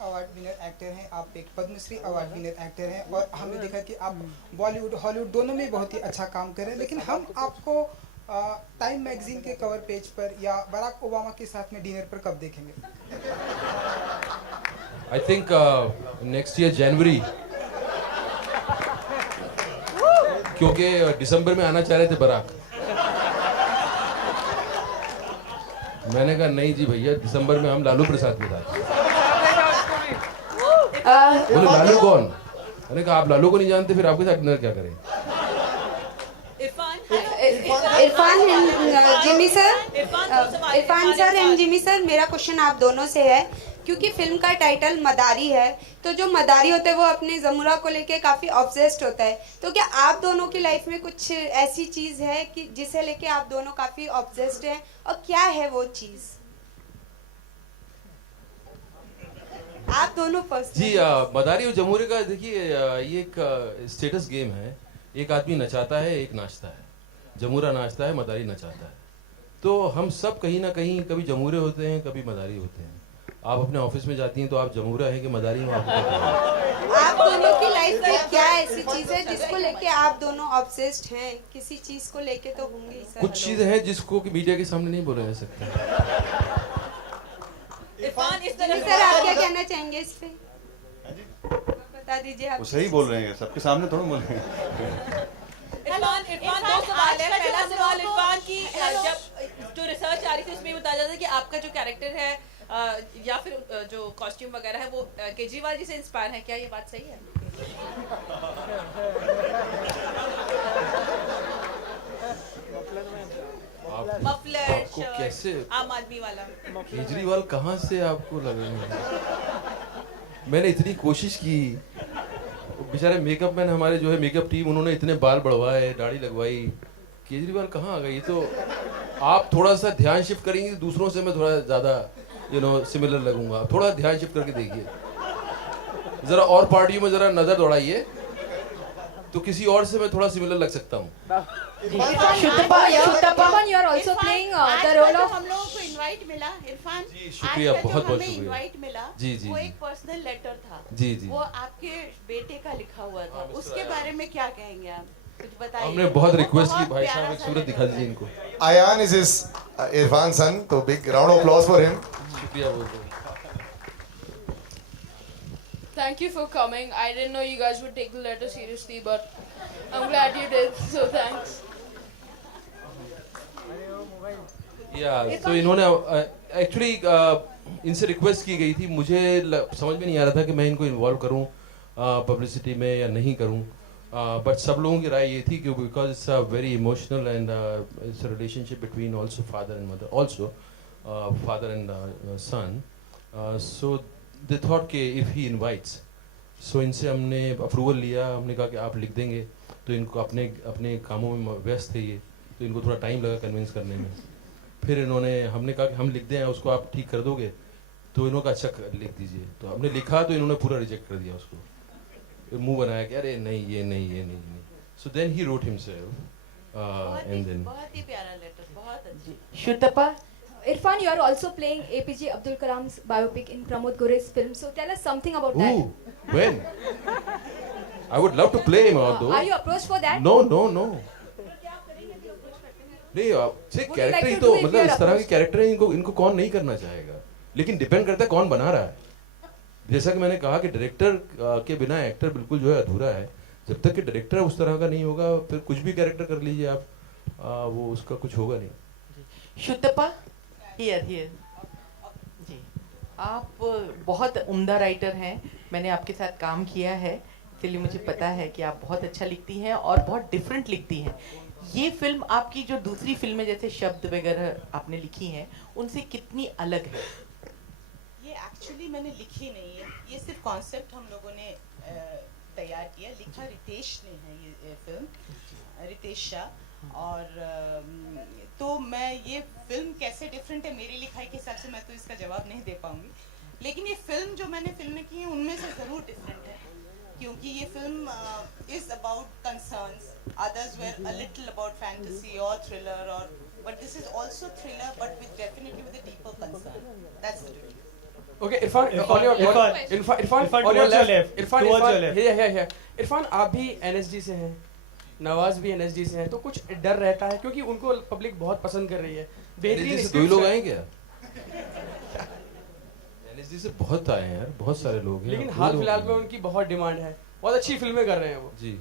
Award winner actor हैं, आप एक पद्मश्री अवार्ड विनर एक्टर हैं और हमने देखा कि आप बॉलीवुड हॉलीवुड दोनों में बहुत ही अच्छा काम कर रहे हैं, लेकिन हम आपको टाइम मैगजीन के कवर पेज पर या बराक ओबामा के साथ में डिनर पर कब देखेंगे? आई थिंक नेक्स्ट ईयर जनवरी, क्योंकि दिसंबर में आना चाह रहे थे बराक। मैंने कहा नहीं जी भैया, दिसंबर में हम लालू प्रसाद के साथ। बोले लालू कौन? मैंने कहा आप लालू को नहीं जानते, फिर आपके साथ डिनर क्या करें? Irfan Jimmy sir, Irfan sir and Jimmy sir, मेरा क्वेश्चन आप दोनों से है, क्योंकि फिल्म का टाइटल मदारी है, तो जो मदारी होता है वो अपने जमुरा को लेके काफ़ी ऑब्सेस्ड होता है, तो क्या आप दोनों की लाइफ में कुछ ऐसी चीज़ है कि जिसे लेके आप दोनों काफ़ी ऑब्सेस्ड हैं, और क्या है वो चीज़? आप दोनों फर्स्ट जी। मदारी और जमहूरी का देखिए, ये एक स्टेटस गेम है। एक आदमी नचाता है, एक नाचता है। जमूरा नाचता है, मदारी नचाता है। तो हम सब कहीं ना कहीं कभी जमूरे होते हैं, कभी मदारी होते हैं। आप अपने ऑफिस में जाती हैं तो आप जमूरा है कि मदारी हो? आप दोनों की लाइफ में क्या ऐसी चीज है जिसको लेके आप दोनों ऑब्सेस्ड हैं? किसी चीज को लेके तो होंगे ही सर। कुछ चीजें हैं जिसको कि मीडिया के सामने नहीं बोला जा सकता। इरफान, इस तरह सर आप क्या कहना चाहेंगे इस पे? बता दीजिए आप। वो सही बोल रहे हैं, सबके सामने थोड़ा बोल रहे हैं। इरफान दो सवाल है। पहला सवाल इरफान की, जब जो रिसर्च आ रही थी उसमें बताया जाता है कि आपका जो कैरेक्टर है या फिर जो कॉस्ट्यूम वगैरह है वो केजरीवाल जी से इंस्पायर है, क्या ये बात सही है? मफलर, आपको कैसे आम आदमी वाला केजरीवाल कहाँ से आपको लगा? मैंने इतनी कोशिश की, बेचारे मेकअप मैन हमारे जो है मेकअप टीम, उन्होंने इतने बाल बढ़वाए, दाढ़ी लगवाई, केजरीवाल कहाँ आ गए? ये तो आप थोड़ा सा ध्यान शिफ्ट करेंगे, दूसरों से मैं थोड़ा ज्यादा सिमिलर लगूंगा। थोड़ा ध्यान शिफ्ट करके देखिए, जरा और पार्टियों में जरा नजर दौड़ाइए, तो किसी और से मैं थोड़ा सिमिलर लग सकता हूँ। Shuttappa, you are also playing the role of. हम लोगों को इनवाइट मिला इरफान, जी शुक्रिया, बहुत बहुत शुक्रिया। इनवाइट मिला, जी जी वो जी एक पर्सनल लेटर था। जी जी। वो आपके बेटे का लिखा हुआ था, उसके बारे में क्या कहेंगे आप? कुछ बताइए। हमने बहुत रिक्वेस्ट की, बहुत भाई प्यारा साहब एक सा सूरत letter दिखा था। दीजिए इनको। Ayan is his Irfan son, so big round of applause for him. शुक्रिया बहुत। Thank you for coming. I didn't know you guys would take the letter seriously, but I'm glad you did. So thanks. तो इन्होंने actually इनसे request की गई थी। मुझे समझ में नहीं आ रहा था कि मैं इनको इन्वॉल्व करूं पब्लिसिटी में या नहीं करूं, बट सब लोगों की राय ये थी कि because it's a very emotional and it's a relationship between also father and mother, also father and son, so they thought कि इफ़ ही इनवाइट्स, सो इनसे हमने अप्रूवल लिया। हमने कहा कि आप लिख देंगे, तो इनको अपने अपने कामों में व्यस्त थे ये, तो इनको थोड़ा टाइम लगा कन्विंस करने में। फिर हमने कहा कि हम लिख दें, उसको आप ठीक कर दोगे? तो इन्होंने कहा अच्छा लिख दीजिए। तो हमने लिखा तो इन्होंने पूरा रिजेक्ट कर दिया उसको, मुंह बनाया कि अरे नहीं ये नहीं ये नहीं। So then he wrote himself and then. बहुत ही प्यारा लेटर, बहुत अच्छा। Shuttappa, Irfan, you are also playing APJ Abdul Kalam's biopic in Pramod Gore's film. So tell us something about that. Ooh, when? I would love to play him although. Are you approached for that? No. नहीं, से Would you character like he to तो do if मतलब you are इस तरह के approached? Character हैं, इनको कौन नहीं करना चाहेगा, लेकिन डिपेंड करता है कौन बना रहा है। जैसा कि मैंने कहा कि डायरेक्टर के बिना एक्टर बिल्कुल जो है अधूरा है। जब तक कि डायरेक्टर उस तरह का नहीं होगा, फिर कुछ भी कैरेक्टर कर लीजिए आप, वो उसका कुछ होगा नहीं। शुद्धप्पा, हियर जी, आप बहुत उम्दा राइटर हैं। मैंने आपके साथ काम किया है, इसलिए मुझे पता है कि आप बहुत अच्छा लिखती हैं और बहुत डिफरेंट लिखती हैं। ये फिल्म आपकी जो दूसरी फिल्में जैसे शब्द वगैरह आपने लिखी हैं, उनसे कितनी अलग है? ये एक्चुअली मैंने लिखी नहीं है, ये सिर्फ कॉन्सेप्ट हम लोगों ने तैयार किया। लिखा रितेश ने है ये फिल्म, रितेश शाह। और तो मैं ये फिल्म कैसे डिफरेंट है मेरी लिखाई के हिसाब से मैं तो इसका जवाब नहीं दे पाऊंगी, लेकिन ये फिल्म जो मैंने फिल्में की हैं उनमें से ज़रूर डिफरेंट है, क्योंकि ये film is about concerns, others were a little about fantasy or thriller, but this is also thriller but with definitely with a deeper concern. That's the difference. Okay, Irfan, on your Irfan, on your left. Irfan, Irfan, आप भी NSD से हैं, नवाज भी NSD से हैं, तो कुछ डर रहता है क्योंकि उनको पब्लिक बहुत पसंद कर रही है। बेहतरीन से 2 लोग आए क्या? NSD से बहुत आए हैं यार, बहुत सारे लोग हैं। लेकिन हाल फिलहाल में उनकी बहुत डिमांड है, बहुत अच्छी फिल्में कर रहे हैं वो। जी।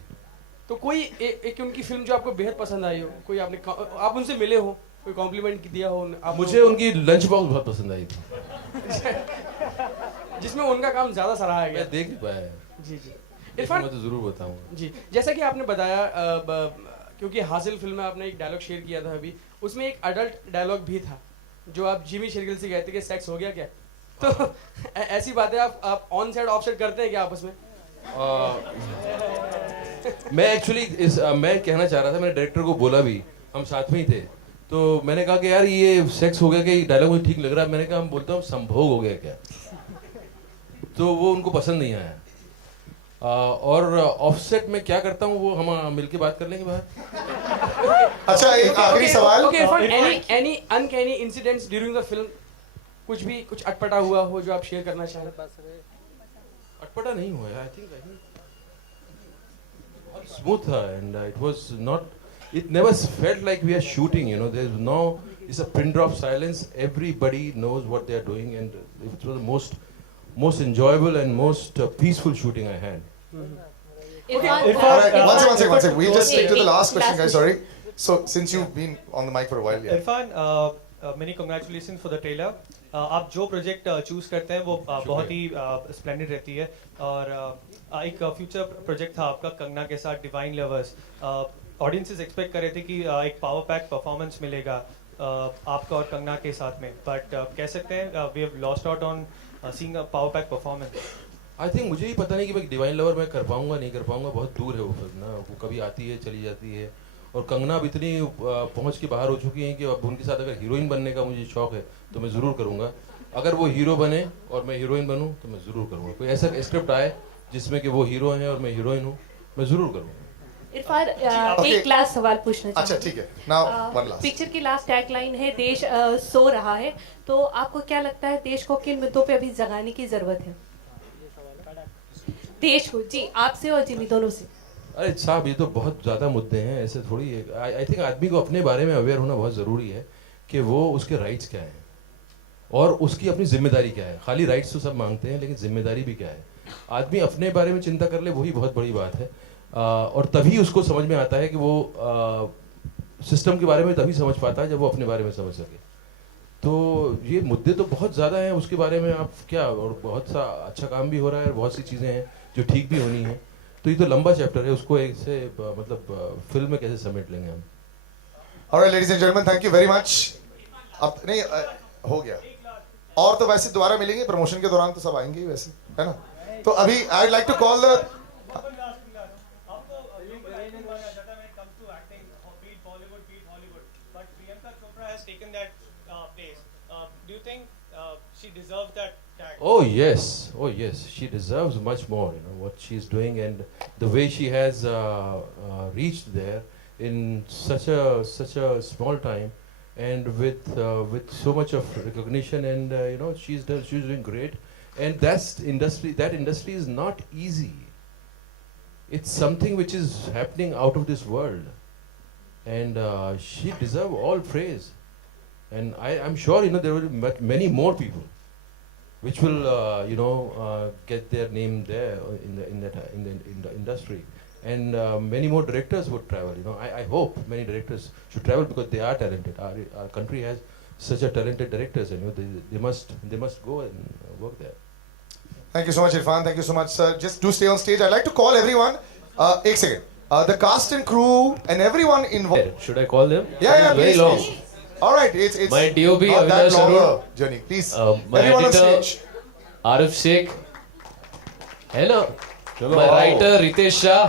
तो कोई एक उनकी फिल्म जो आपको बेहद पसंद आई हो, कोई आप उनसे मिले हो, कोई कॉम्प्लीमेंट दिया हो? मुझे उनकी लंच बॉक्स बहुत पसंद आई थी। जिसमें उनका काम ज्यादा सराहा गया। मैं देख नहीं पाया। जी जी। इरफान, मैं तो जरूर बताऊंगा। जी, जैसा कि आपने बताया, क्योंकि हासिल फिल्म में आपने एक डायलॉग शेयर किया था अभी, उसमें एक अडल्ट डायलॉग भी था जो आप जिमी शेरगिल से कहते कि सेक्स हो गया क्या? तो ऐसी बातें आप ऑन साइड ऑफ साइड करते हैं क्या आपस में? मैं एक्चुअली मैं कहना चाह रहा था, मैंने डायरेक्टर को बोला भी, हम साथ में ही थे, तो मैंने कहा कि यार ये सेक्स हो गया क्या, ये डायलॉग मुझे ठीक लग रहा है। मैंने कहा हम बोलता हूँ संभोग हो गया क्या, तो वो उनको पसंद नहीं आया। और ऑफसेट में क्या करता हूँ वो हम मिलके बात कर लेंगे बाहर। अच्छा, एक आखिरी सवाल। Any uncanny incidents during the film, कुछ अटपटा हुआ हो जो आप शेयर करना चाहें? अटपटा नहीं हुआ, आई थिंक स्मूथ था, and it was not, it never felt like we are shooting, you know. It's a pin drop silence, everybody knows what they are doing, and it was the most enjoyable and most peaceful shooting I had. Alright, one second, we'll just stick to the last question, guys, sorry. So since you've been on the mic for a while, yeah. Irfan, many congratulations for the trailer. आप जो project choose करते हैं वो बहुत ही splendid रहती है, और एक फ्यूचर प्रोजेक्ट था आपका कंगना के साथ, डिवाइन लवर्स। ऑडियंसेस एक्सपेक्ट कर रहे थे कि एक पावर पैक परफॉर्मेंस मिलेगा आपका और कंगना के साथ में, बट कह सकते हैं we have lost out on seeing a power pack performance. I think मुझे ही पता नहीं कि मैं डिवाइन लवर मैं कर पाऊंगा नहीं कर पाऊंगा, बहुत दूर है वो फिल्म ना, वो कभी आती है चली जाती है, और कंगना अब इतनी पहुंच के बाहर हो चुकी हैं कि अब उनके साथ अगर हीरोइन बनने का मुझे शौक है तो मैं ज़रूर करूँगा। अगर वो हीरो बने और मैं हीरोइन बनूँ तो मैं ज़रूर करूँगा। कोई ऐसा स्क्रिप्ट आए जिसमें कि वो हीरो हैं और मैं हीरोइन हूँ, मैं ज़रूर करूँगा। इरफान, एक लास्ट सवाल पूछना अच्छा ठीक है, नाउ वन लास्ट। पिक्चर की लास्ट टैगलाइन है देश सो रहा है, तो आपको क्या लगता है देश को किन मुद्दों पे अभी जगाने की जरूरत है? देश को, जी, आपसे और जिमी दोनों से। अरे साहब, ये तो बहुत ज़्यादा मुद्दे हैं, ऐसे थोड़ी है। आई थिंक आदमी को अपने बारे में अवेयर होना बहुत ज़रूरी है कि वो उसके राइट्स क्या हैं और उसकी अपनी जिम्मेदारी क्या है। खाली राइट्स तो सब मांगते हैं, लेकिन जिम्मेदारी भी क्या है। आदमी अपने बारे में चिंता कर ले, वही बहुत बड़ी बात है। और तभी उसको समझ में आता है कि वो सिस्टम के बारे में तभी समझ पाता है जब वो अपने बारे में समझ सके। तो ये मुद्दे तो बहुत ज़्यादा हैं, उसके बारे में आप क्या, और बहुत सा अच्छा काम भी हो रहा है और बहुत सी चीज़ें हैं जो ठीक भी होनी है। तो ये तो लंबा चैप्टर है, उसको एक से मतलब फिल्म में कैसे समेट लेंगे हम। Alright, ladies and gentlemen, thank you very much. अब नहीं हो गया, और तो वैसे दोबारा मिलेंगे प्रमोशन के दौरान, तो सब आएंगे ही वैसे, है ना। तो अभी I'd like to call the she deserves that tag. Oh yes, she deserves much more. You know what she's doing and the way she has reached there in such a small time, and with so much of recognition, and you know she's doing great. And that industry is not easy. It's something which is happening out of this world, and she deserves all praise. And I'm sure there will be many more people which will get their name there in the industry, and many more directors would travel. I hope many directors should travel because they are talented. Our country has such a talented directors, and they must go and work there. Thank you so much, Irfan. Thank you so much, sir. Just do stay on stage. I'd like to call everyone. Ek second. The cast and crew and everyone involved. Should I call them? Yeah, very please, long. please. All right, it's My DOP not that Avinash long Arun. journey. Please, My everyone on editor stage. Arif Sheikh. Hello. Chalo, My wow. writer Ritesh Shah.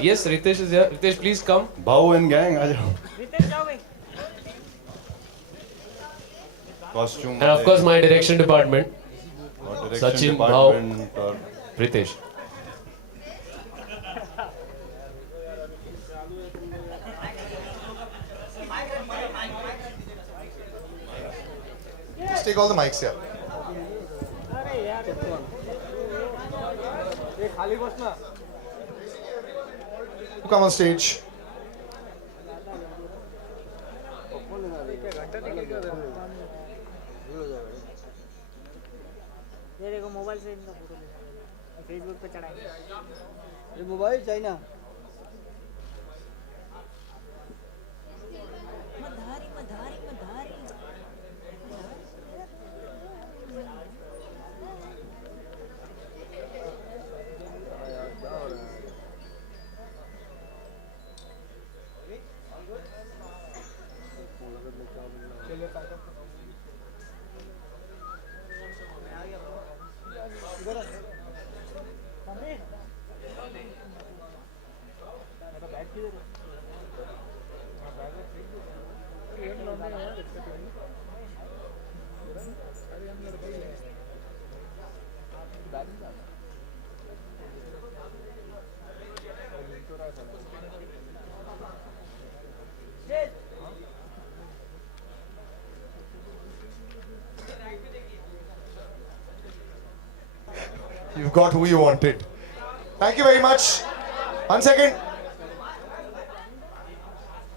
Yes, Ritesh is here. Ritesh, please come. Bhau and gang, आ जाओ. Costume. And of course my direction department. Direction Sachin, department, Bhau, Ritesh. Just take all the mics here. Come on stage. मेरे को mobile से इनका photo ले Facebook पे चढ़ाएंगे। ये mobile चाहिए ना। मधारी मधारी मधारी। You've got who you wanted. Thank you very much. 1 second.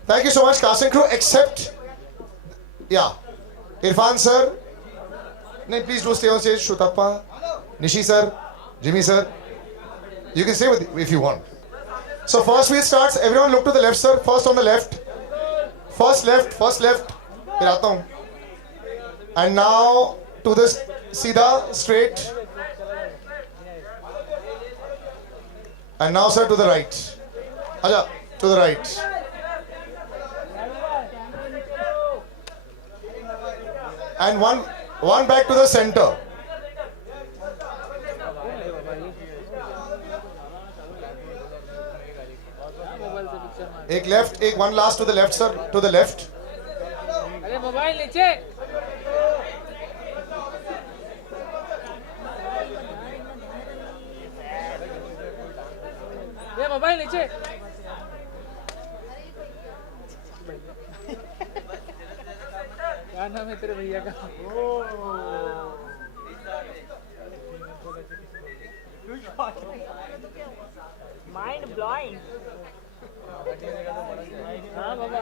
Thank you so much, cast and crew. Except, yeah, Irfan sir. No, please do stay on stage. Shutappa, Nishi sir, Jimmy sir. You can stay with if you want. So first wheel starts. Everyone look to the left, sir. First on the left. First left. First left. फिर आता हूँ. And now to this सीधा straight. And now, sir, to the right. Aja, to the right. And one back to the center. एक left, एक one last to the left, sir. To the left. अरे mobile नीचे। ये mobile नीचे। क्या नाम है तेरे भैया का? Mind blowing. हाँ बाबा।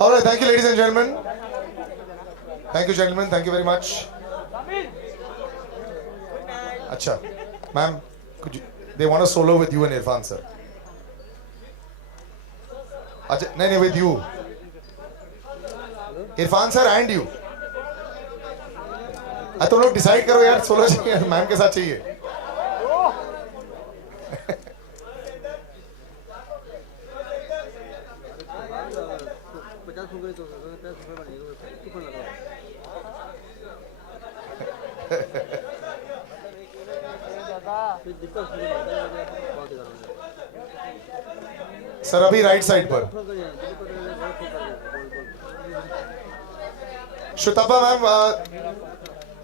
All right, thank you, ladies and gentlemen. Thank you, gentlemen. Thank you very much. Acha, ma'am, they want a solo with you and Irfan, sir. Acha, no, with you. Irfan, sir, and you. तुम लोग decide करो यार, solo चाहिए ma'am के साथ चाहिए. Sir अभी right side पर. Shutappa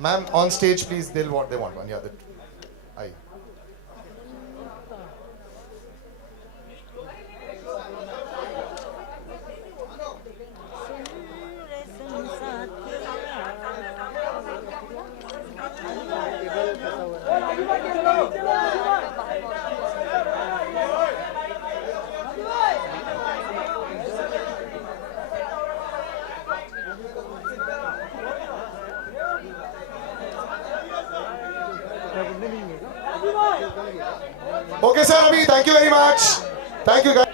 ma'am on stage please. They want one. Yeah, that. Aye. Okay, sir, Abhi, thank you very much. Thank you, guys.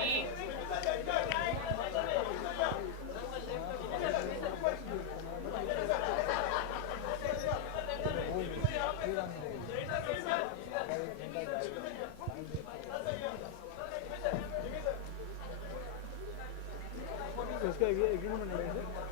उसका एग्रीमेंट नहीं है